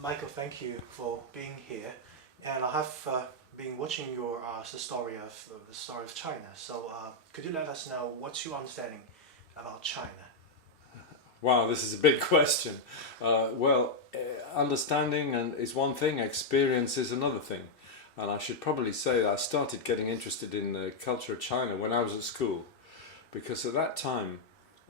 Michael, thank you for being here. And I have been watching your the story of China. So could you let us know what's your understanding about China? Wow, this is a big question. Understanding is one thing, experience is another thing. And I should probably say that I started getting interested in the culture of China when I was at school, because at that time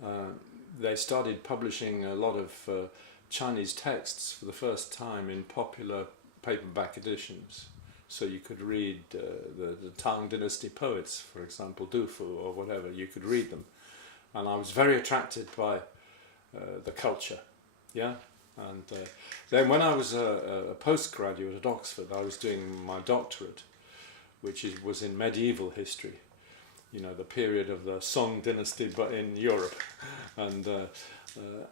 uh, they started publishing a lot of Chinese texts for the first time in popular paperback editions. So you could read the Tang Dynasty poets, for example, Du Fu or whatever, you could read them. And I was very attracted by the culture, yeah. And then when I was a postgraduate at Oxford, I was doing my doctorate, was in medieval history, you know, the period of the Song dynasty, but in Europe. And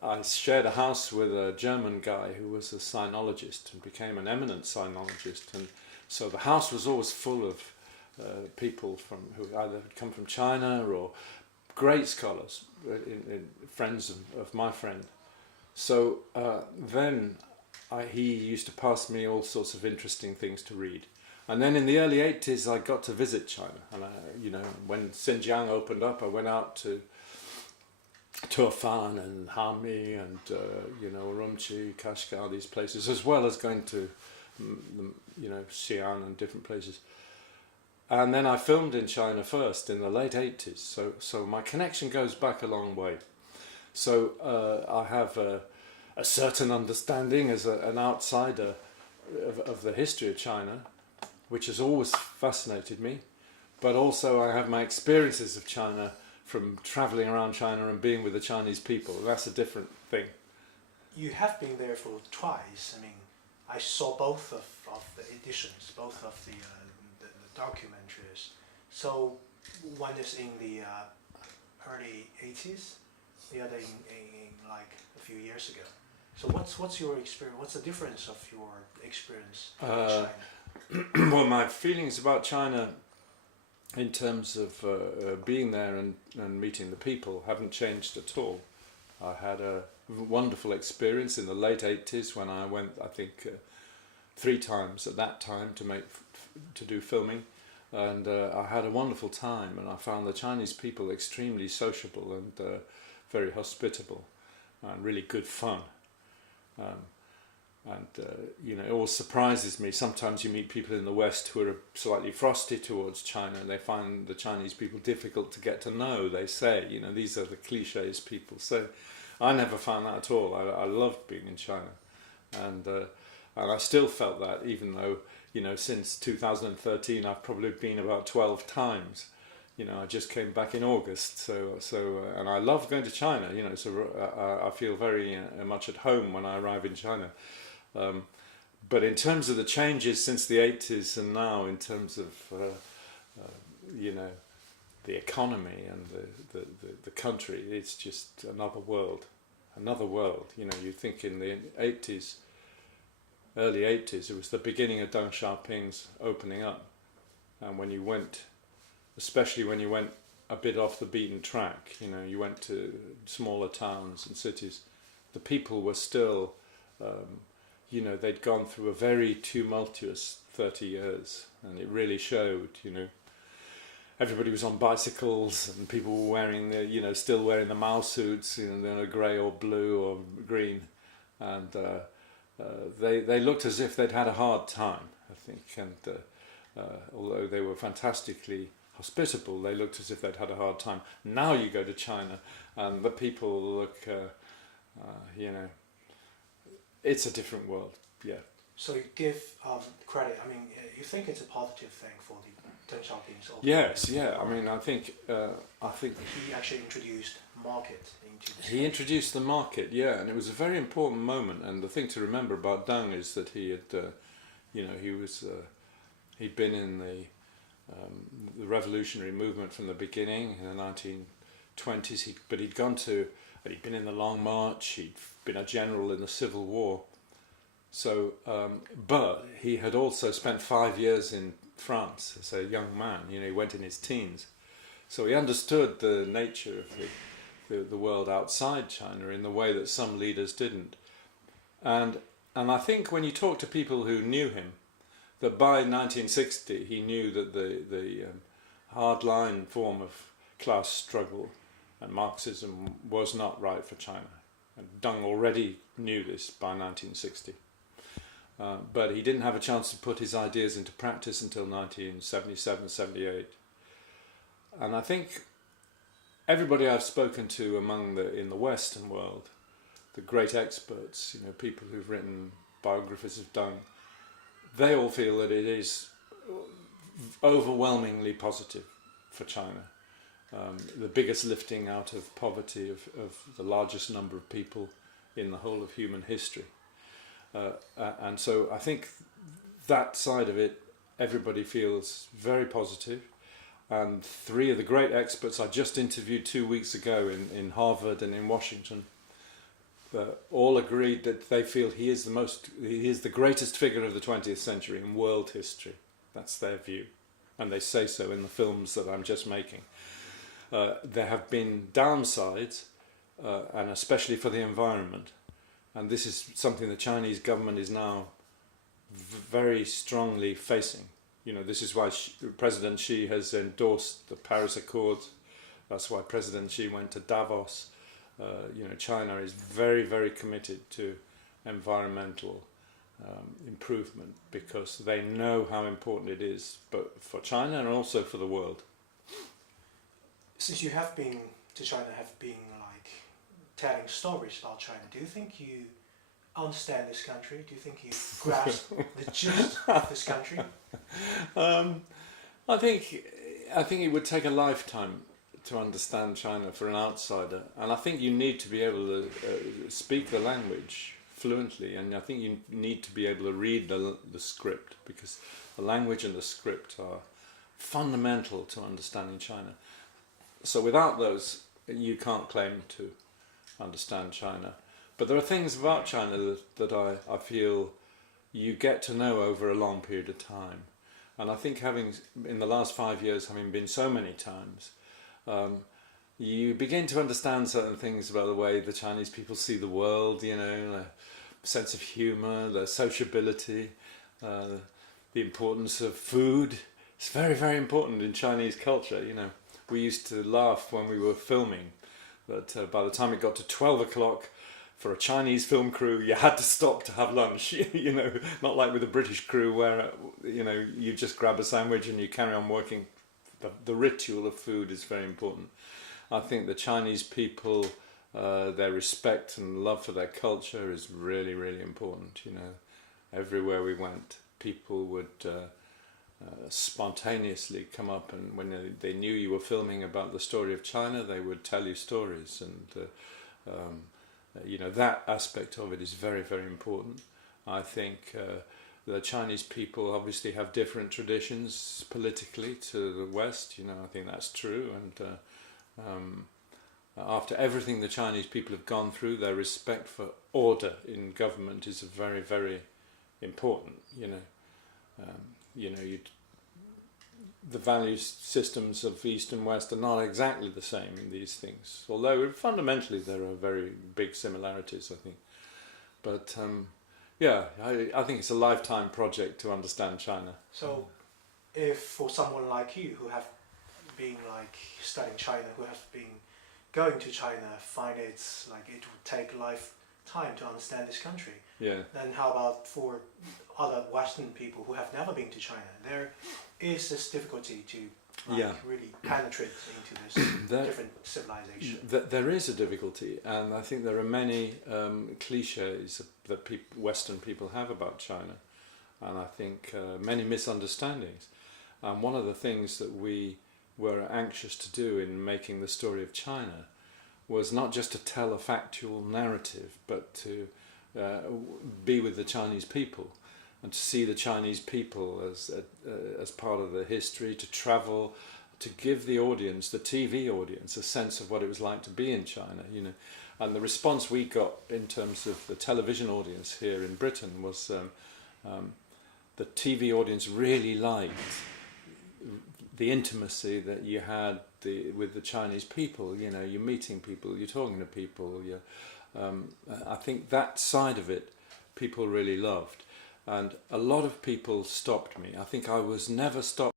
I shared a house with a German guy who was a sinologist and became an eminent sinologist. And so the house was always full of people who either had come from China or great scholars, friends of my friend. So then he used to pass me all sorts of interesting things to read. And then in the early 80s I got to visit China. And when Xinjiang opened up, I went out to Turfan and Hami and Urumqi, Kashgar, these places, as well as going to Xi'an and different places. And then I filmed in China first in the late 80s, so my connection goes back a long way. So I have a certain understanding as an outsider of the history of China, which has always fascinated me, but also I have my experiences of China from travelling around China and being with the Chinese people. That's a different thing. You have been there for twice. I mean, I saw both of the editions, both of the documentaries. So one is in the early 80s, the other in like a few years ago. So what's your experience? What's the difference of your experience in China? Well, my feelings about China in terms of being there and meeting the people haven't changed at all. I had a wonderful experience in the late 80s when I went, I think, 3 times at that time to do filming, and I had a wonderful time, and I found the Chinese people extremely sociable and very hospitable and really good fun. It always surprises me. Sometimes you meet people in the West who are slightly frosty towards China, and they find the Chinese people difficult to get to know. They say, these are the cliches people say. I never found that at all. I loved being in China, and I still felt that, even though since 2013 I've probably been about 12 times. I just came back in August, and I love going to China. I feel very much at home when I arrive in China. But in terms of the changes since the 80s and now, in terms of the economy and the country, it's just another world. You think in the 80s, early 80s, it was the beginning of Deng Xiaoping's opening up, and especially when you went a bit off the beaten track, you went to smaller towns and cities, the people were still they'd gone through a very tumultuous 30 years, and it really showed. Everybody was on bicycles, and people were wearing still wearing the Mao suits, they're grey or blue or green, and they looked as if they'd had a hard time, I think, and although they were fantastically hospitable, they looked as if they'd had a hard time. Now you go to China, and the people look, it's a different world, yeah. So you give credit. I mean, you think it's a positive thing for the Deng Xiaoping's opening? Yes, yeah. I mean, I think he actually introduced market into the state. He introduced the market, yeah, and it was a very important moment. And the thing to remember about Deng is that he had, he'd been in the revolutionary movement from the beginning in the 1920s. He'd been in the Long March. He'd been a general in the Civil War. So, but he had also spent 5 years in France as a young man. He went in his teens, so he understood the nature of the world outside China in the way that some leaders didn't. And And I think when you talk to people who knew him, that by 1960 he knew that the hardline form of class struggle and Marxism was not right for China. And Deng already knew this by 1960. But he didn't have a chance to put his ideas into practice until 1977, 78. And I think everybody I've spoken to in the Western world, the great experts, people who've written biographies of Deng, they all feel that it is overwhelmingly positive for China. The biggest lifting out of poverty of the largest number of people in the whole of human history. And so I think that side of it, everybody feels very positive. And three of the great experts I just interviewed 2 weeks ago in Harvard and in Washington all agreed that they feel he is the greatest figure of the 20th century in world history. That's their view. And they say so in the films that I'm just making. There have been downsides, and especially for the environment. And this is something the Chinese government is now very strongly facing. This is why President Xi has endorsed the Paris Accords. That's why President Xi went to Davos. China is very, very committed to environmental improvement because they know how important it is, but for China and also for the world. Since you have been to China, have been like telling stories about China, do you think you understand this country? Do you think you grasp the gist of this country? I think it would take a lifetime to understand China for an outsider, and I think you need to be able to speak the language fluently, and I think you need to be able to read the script, because the language and the script are fundamental to understanding China. So without those, you can't claim to understand China. But there are things about China that I feel you get to know over a long period of time. And I think in the last 5 years, having been so many times, you begin to understand certain things about the way the Chinese people see the world, their sense of humour, their sociability, the importance of food. It's very, very important in Chinese culture, We used to laugh when we were filming that by the time it got to 12 o'clock, for a Chinese film crew, you had to stop to have lunch, not like with a British crew where, you just grab a sandwich and you carry on working. The ritual of food is very important. I think the Chinese people, their respect and love for their culture is really, really important. Everywhere we went, people would spontaneously come up, and when they knew you were filming about the story of China, they would tell you stories, and that aspect of it is very, very important. I think the Chinese people obviously have different traditions politically to the West. I think that's true, and after everything the Chinese people have gone through, their respect for order in government is very, very important. The value systems of East and West are not exactly the same in these things, although fundamentally there are very big similarities, I think. But I think it's a lifetime project to understand China. So, if for someone like you who have been studying China, who have been going to China, find it would take lifetime to understand this country. Yeah. Then how about for other Western people who have never been to China? There is this difficulty to really penetrate into this different civilization. There is a difficulty, and I think there are many cliches that Western people have about China, and I think many misunderstandings. And one of the things that we were anxious to do in making the story of China was not just to tell a factual narrative, but to be with the Chinese people and to see the Chinese people as part of the history, to travel, to give the audience, the TV audience, a sense of what it was like to be in China, And the response we got in terms of the television audience here in Britain was the TV audience really liked the intimacy that you had with the Chinese people. You're meeting people, you're talking to people. I think that side of it people really loved. And a lot of people stopped me. I think I was never stopped